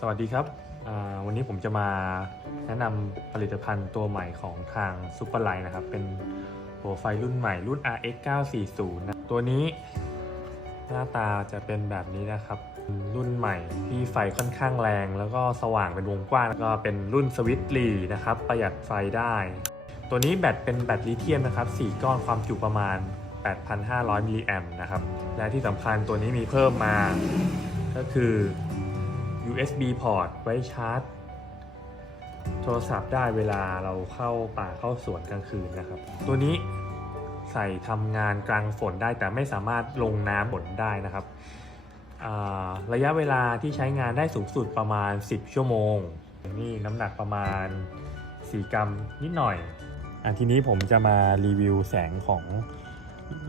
สวัสดีครับ วันนี้ผมจะมาแนะนำผลิตภัณฑ์ตัวใหม่ของทาง Superlight นะครับ เป็นหัวไฟรุ่นใหม่รุ่น RX 940นะ ตัวนี้หน้าตาจะเป็นแบบนี้นะครับ รุ่นใหม่ที่ไฟค่อนข้างแรง แล้วก็สว่างเป็นวงกว้าง แล้วก็เป็นรุ่นสวิตช์ลีนะครับ ประหยัดไฟได้ ตัวนี้แบตเป็นแบตลิเธียมนะครับ 4 ก้อนความจุประมาณ 8,500มิลลิแอมป์นะครับ และที่สำคัญตัวนี้มีเพิ่มมา ก็คือ USB port ไว้ชาร์จ โทรศัพท์ได้เวลาเราเข้าป่าเข้าสวนกลางคืนนะครับ ตัวนี้ใส่ทำงานกลางฝนได้แต่ไม่สามารถลงน้ำฝนได้นะครับ ระยะเวลาที่ใช้งานได้สูงสุดประมาณ 10 ชั่วโมง นี่น้ำหนักประมาณ 4 กรัมนิดหน่อยอะทีนี้ผมจะมารีวิวแสงของ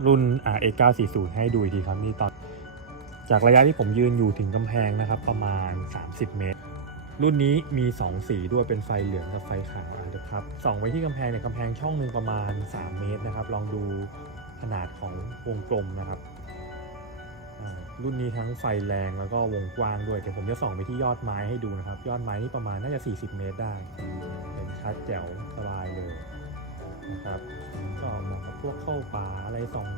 รุ่น RX 940 ให้ดูอีกทีครับนี่ตอน จากระยะที่ผมยืนอยู่ถึงกำแพงนะครับ ประมาณ 30 เมตร รุ่นนี้มี 2 สีด้วยเป็นไฟเหลืองกับไฟขาวอะครับส่องไว้ที่กำแพงเนี่ยกำแพงช่องหนึ่งประมาณ 3 เมตรนะครับ ลองดูขนาดของวงกลมนะครับ รุ่นนี้ทั้งไฟแรงแล้วก็วงกว้างด้วยเดี๋ยวผมจะส่องไปที่ยอดไม้ให้ดูนะครับ ยอดไม้นี่ประมาณน่าจะ 40 เมตรได้ เห็นชัดแจ๋วสบายเลยนะครับก็เหมาะกับพวกเข้าป่าอะไรส่อง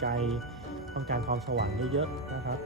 ไกลๆต้องการความสว่างเยอะๆนะครับ